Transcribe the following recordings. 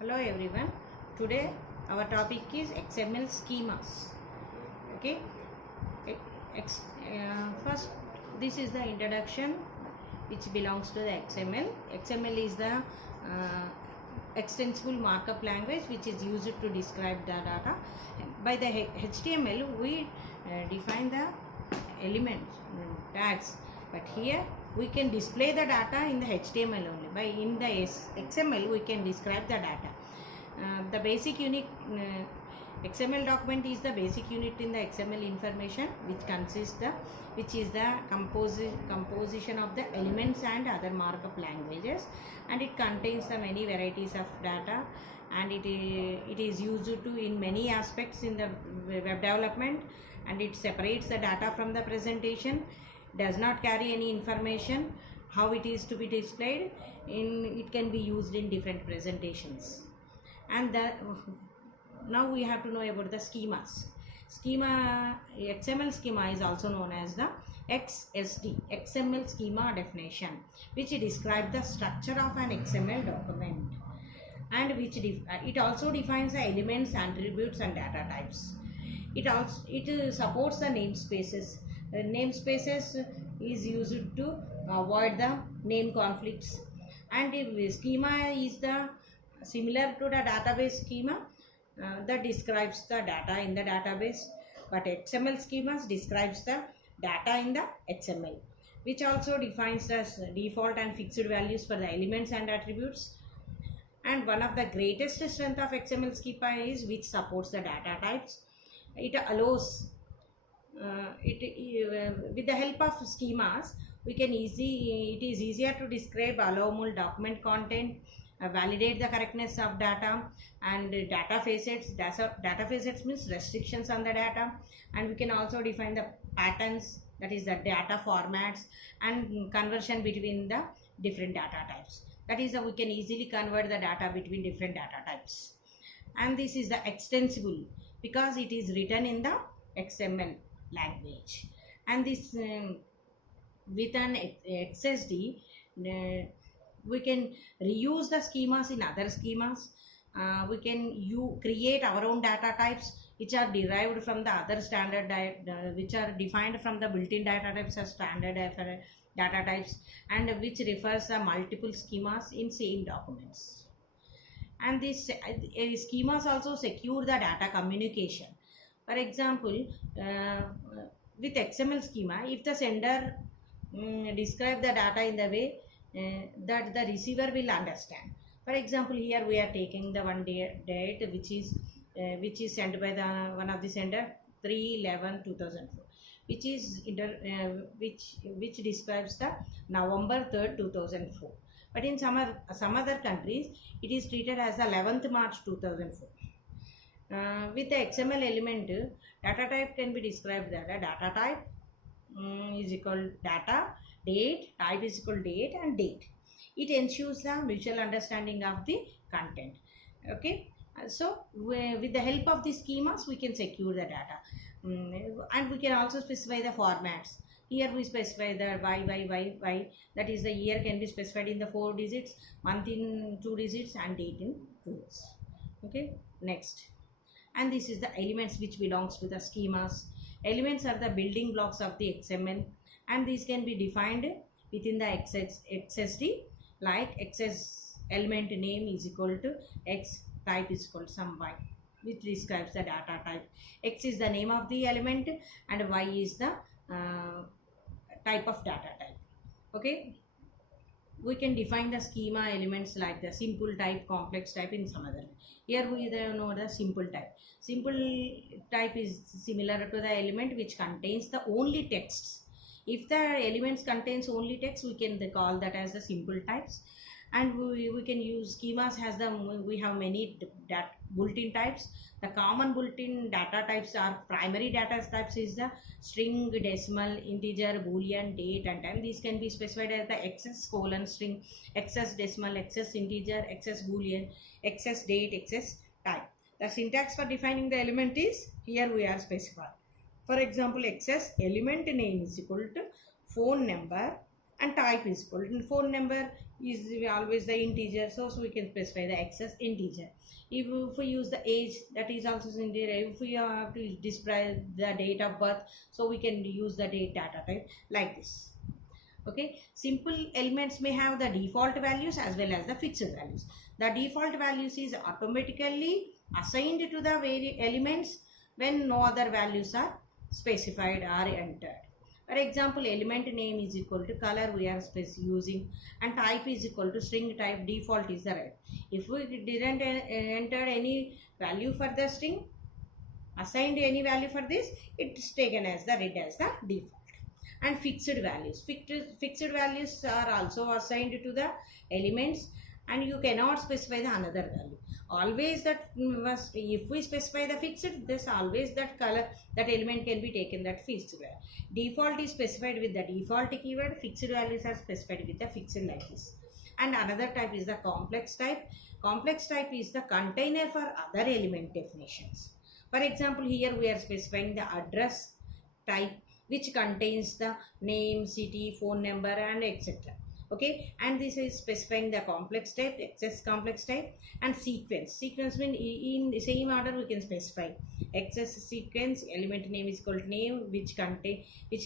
Hello everyone. Today our topic is XML schemas. Okay. First, this is the introduction which belongs to the XML. XML is the Extensible Markup Language which is used to describe the data. By the HTML we define the elements, tags, but here we can display the data in the HTML only. By in the XML we can describe the data. The basic unit XML document is the basic unit in the XML information, which is the composition of the elements and other markup languages, and it contains the many varieties of data, and it is used to in many aspects in the web development, and it separates the data from the presentation, does not carry any information how it is to be displayed it can be used in different presentations. And now we have to know about the schemas. XML schema is also known as the XSD, XML schema definition, which describes the structure of an XML document, and which it also defines the elements, attributes and data types. It supports the namespaces. Namespaces is used to avoid the name conflicts, and if schema is the similar to the database schema that describes the data in the database, but XML schemas describes the data in the XML, which also defines the default and fixed values for the elements and attributes. And one of the greatest strength of XML schema is which supports the data types. It allows with the help of schemas it is easier to describe allowable document content, validate the correctness of data, and data facets. Data facets means restrictions on the data, and we can also define the patterns, that is the data formats, and conversion between the different data types. That is we can easily convert the data between different data types. And this is the extensible because it is written in the XML language, and this with an XSD we can reuse the schemas in other schemas. We can create our own data types which are derived from the other standard which are defined from the built-in data types as standard data types, and which refers to multiple schemas in same documents. And these schemas also secure the data communication. For example, with XML schema, if the sender describe the data in the way that the receiver will understand. For example, here we are taking the one date which is sent by the one of the sender 3/11/2004, which is which describes the November 3rd 2004. But in some other countries it is treated as the 11th March 2004. With the XML element, data type can be described that a data type is equal data, date, type is equal date, and date. It ensures the mutual understanding of the content. Okay, so with the help of the schemas we can secure the data, and we can also specify the formats. Here we specify the Y, that is the year can be specified in the 4 digits, month in 2 digits, and date in 2 digits. Okay, next. And this is the elements which belongs to the schemas. Elements are the building blocks of the XML, and these can be defined within the XSD, like XS element name is equal to X, type is equal to some Y, which describes the data type. X is the name of the element and Y is the type of data type. Okay, we can define the schema elements like the simple type, complex type in some other. Here we know the simple type. Simple type is similar to the element which contains the only texts. If the elements contains only text, we can call that as the simple types. And we can use schemas we have many built-in types. The common built-in data types are primary data types is the string, decimal, integer, boolean, date and time. These can be specified as the XS colon string, XS decimal, XS integer, XS boolean, XS date, XS time. The syntax for defining the element is here we are specified. For example, XS element name is equal to phone number, and type is equal to phone number is always the integer, so we can specify the access integer. If we use the age, that is also integer. If we have to display the date of birth, so we can use the date data type like this. Okay, simple elements may have the default values as well as the fixed values. The default values is automatically assigned to the elements when no other values are specified or entered. For example, element name is equal to color we are using, and type is equal to string type. Default is the red. If we didn't enter any value for the string, assigned any value for this, it's taken as the red as the default. And fixed values. Fixed values are also assigned to the elements, and you cannot specify the another value. Always that if we specify the fixed, this always that color, that element can be taken that fixed value. Default is specified with the default keyword. Fixed values are specified with the fixed like this. And another type is the complex type. Complex type is the container for other element definitions. For example, here we are specifying the address type, which contains the name, city, phone number, and etc. Okay, and this is specifying the complex type, excess complex type. And sequence. Sequence means in the same order we can specify. Excess sequence, element name is equal to name, which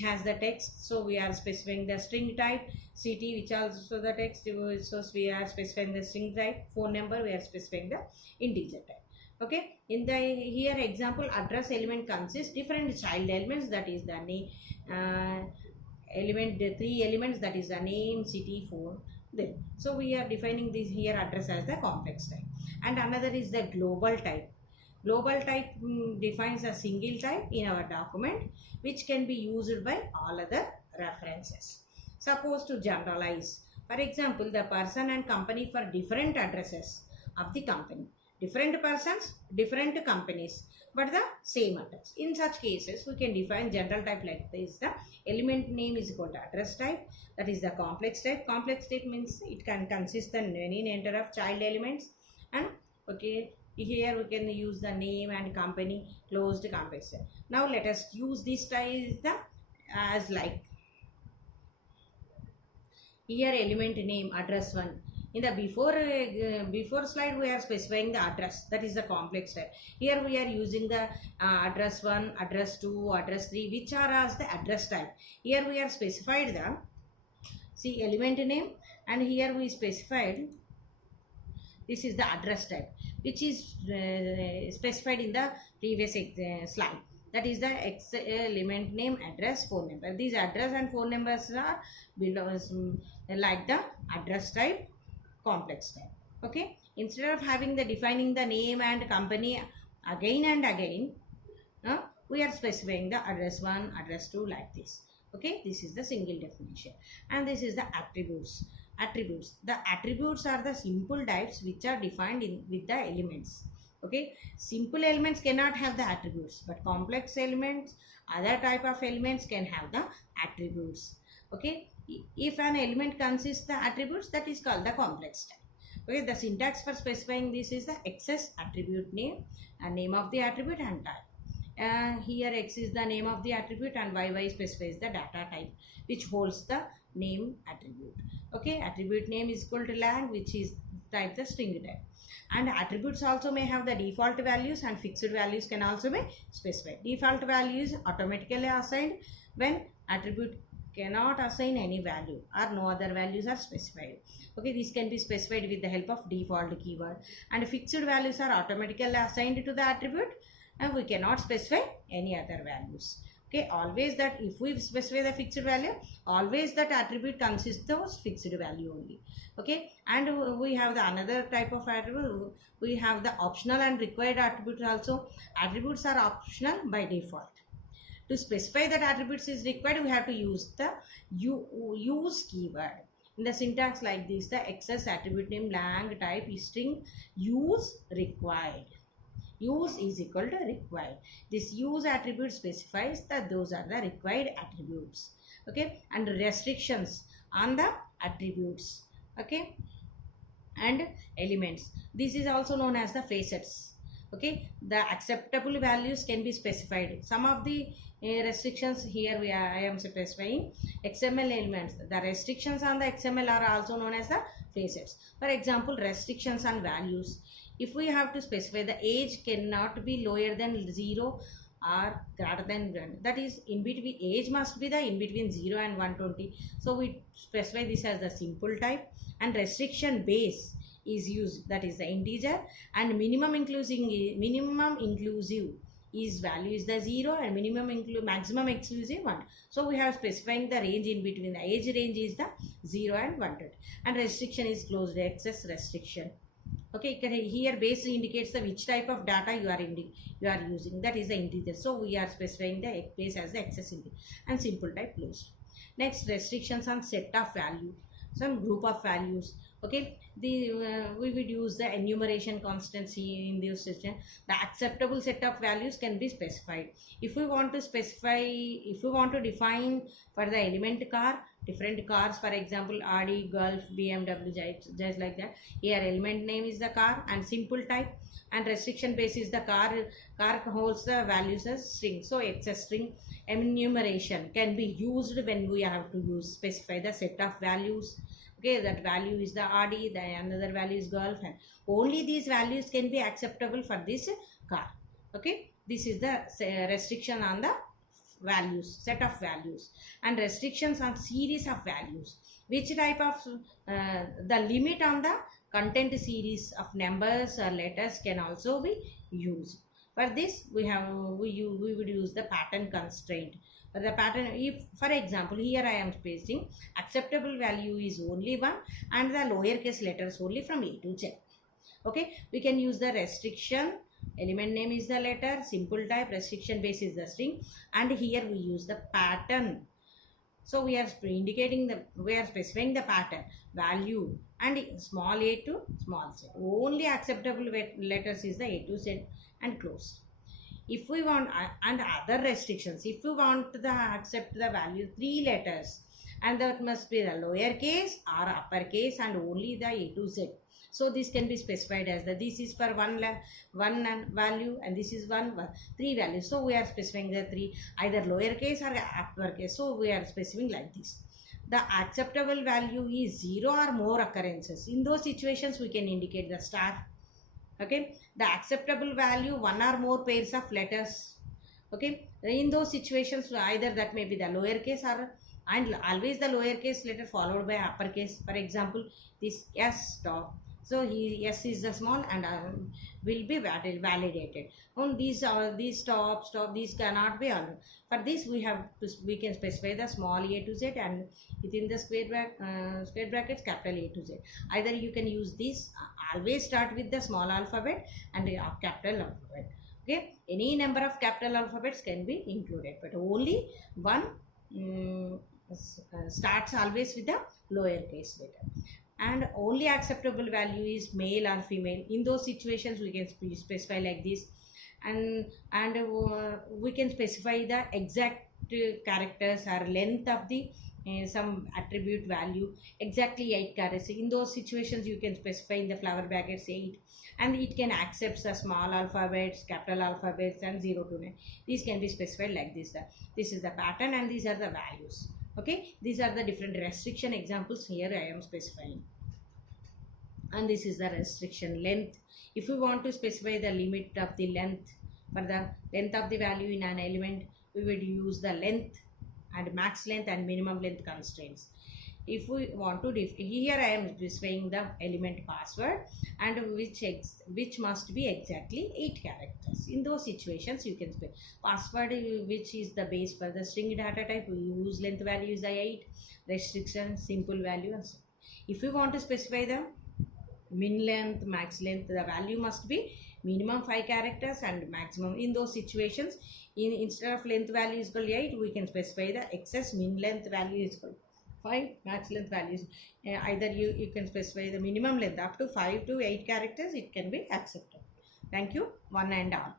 has the text, so we are specifying the string type. City, which also the text, so we are specifying the string type. Phone number, we are specifying the integer type. Okay, in the here example, address element consists different child elements, that is the name, the three elements, that is the name, city, phone. Then so we are defining this here address as the complex type. And another is the global type. Global type defines a single type in our document, which can be used by all other references. Suppose to generalize, for example, the person and company for different addresses of the company. Different persons, different companies, but the same address. In such cases, we can define general type like this. The element name is equal to address type, that is the complex type. Complex type means it can consist of any number of child elements. And okay, here we can use the name and company, closed complex type. Now let us use this type as like here element name address 1. In the before slide, we are specifying the address, that is the complex type. Here we are using the address 1, address 2, address 3, which are as the address type. Here we are specified the element name, and here we specified this is the address type, which is specified in the previous slide. That is the element name, address, phone number. These address and phone numbers are like the address type, complex type. Okay, instead of having the defining the name and company again and again, we are specifying the address 1, address 2 like this. Okay, this is the single definition. And this is the attributes. The attributes are the simple types which are defined with the elements. Okay, simple elements cannot have the attributes, but complex elements, other type of elements can have the attributes. Okay, if an element consists the attributes, that is called the complex type. Okay, the syntax for specifying this is the XS attribute name and name of the attribute and type. Here X is the name of the attribute and YY specifies the data type which holds the name attribute. Okay, attribute name is equal to lang, which is type the string type. And attributes also may have the default values, and fixed values can also be specified. Default values automatically assigned when attribute cannot assign any value or no other values are specified. Okay, this can be specified with the help of default keyword. And fixed values are automatically assigned to the attribute, and we cannot specify any other values. Okay, always that if we specify the fixed value, always that attribute consists of fixed value only. Okay, and we have the another type of attribute. We have the optional and required attributes also. Attributes are optional by default. To specify that attributes is required, we have to use the use keyword. In the syntax like this, the XS attribute name lang type is string use required. Use is equal to required. This use attribute specifies that those are the required attributes. Okay, and restrictions on the attributes. Okay, and elements. This is also known as the facets. Okay, the acceptable values can be specified. Some of the restrictions here I am specifying XML elements. The restrictions on the XML are also known as the facets. For example, restrictions on values. If we have to specify the age cannot be lower than 0 or greater than 1, that is in between, age must be the in between 0 and 120. So we specify this as the simple type, and restriction base is used, that is the integer, and minimum inclusive is value is the 0 and maximum exclusive 1. So we have specifying the range in between. The age range is the 0 and 100, and restriction is closed excess restriction. Okay, here base indicates the which type of data you are using, that is the integer. So we are specifying the base as the excess integer, and simple type closed. Next, restrictions on set of value, some group of values. Okay, we would use the enumeration constancy in this system. The acceptable set of values can be specified. If we want to define for the element car, different cars, for example Audi, Golf, BMW, just like that. Here element name is the car and simple type, and restriction base is the car holds the values as string. So excess string. Enumeration can be used when we have to specify the set of values. Okay, that value is the Audi, the another value is Golf, and only these values can be acceptable for this car. Okay, this is the restriction on the values, set of values, and restrictions on series of values. Which type of the limit on the content series of numbers or letters can also be used. For this we would use the pattern constraint. For the pattern, if for example here I am spacing acceptable value is only 1 and the lowercase letters only from A to Z. Okay, we can use the restriction, element name is the letter, simple type, restriction base is the string, and here we use the pattern. So we are specifying the pattern value and small a to small z. Only acceptable letters is the A to Z and close. If we want and other restrictions, if we want to accept the value 3 letters, and that must be the lowercase or uppercase and only the A to Z. So this can be specified as this is for one value and this is 3 values. So we are specifying the 3 either lowercase or uppercase. So we are specifying like this. The acceptable value is 0 or more occurrences. In those situations we can indicate the star. Okay, the acceptable value 1 or more pairs of letters. Okay, in those situations either that may be the lowercase or and always the lowercase letter followed by uppercase. For example, this S stop. So S is the small and will be validated. On these stop these cannot be allowed. For this we can specify the small a to z and within the square brackets capital A to Z. Either you can use this, always start with the small alphabet and the capital alphabet. Okay, any number of capital alphabets can be included, but only one starts always with the lowercase letter. And only acceptable value is male or female. In those situations we can specify like this, and we can specify the exact characters or length of the some attribute value, exactly 8 characters. In those situations you can specify in the flower brackets 8, and it can accept the small alphabets, capital alphabets, and 0 to 9. These can be specified like this. This is the pattern and these are the values. Okay, these are the different restriction examples here I am specifying. And this is the restriction length. If you want to specify the limit of the length, for the length of the value in an element, we would use the length and max length and minimum length constraints. If we want to here I am specifying the element password, and which must be exactly 8 characters. In those situations you can specify password, which is the base for the string data type. We use length value is the 8, restriction simple value, and so. If you want to specify the min length, max length, the value must be minimum 5 characters and maximum. In those situations, instead of length value is equal to 8, we can specify the excess min length value is equal to 5, max length values. Either you can specify the minimum length up to 5 to 8 characters, it can be accepted. Thank you, one and all.